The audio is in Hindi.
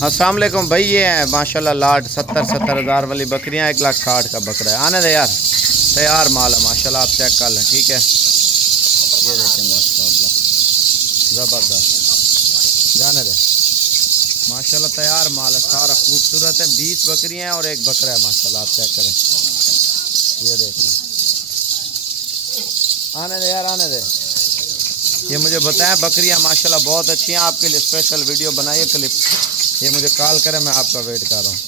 अस्सलाम वालेकुम भाई, ये है माशाल्लाह लाट 70 हज़ार वाली बकरियां, 1,60,000 का बकरा है। आने दे यार, तैयार माल है माशाल्लाह, आप चेक कर लें। ठीक है, ये देखें माशाल्लाह ज़बरदस्त, जाने दे माशाल्लाह, तैयार माल है, सारा खूबसूरत है। 20 बकरियां हैं और एक बकरा है माशाल्लाह, आप चेक करें। ये देख लें, आने दे यार, आने दे। ये मुझे बताएं, बकरियां माशाल्लाह बहुत अच्छी हैं। आपके लिए स्पेशल वीडियो बनाइए क्लिप, ये मुझे कॉल करें, मैं आपका वेट कर रहा हूँ।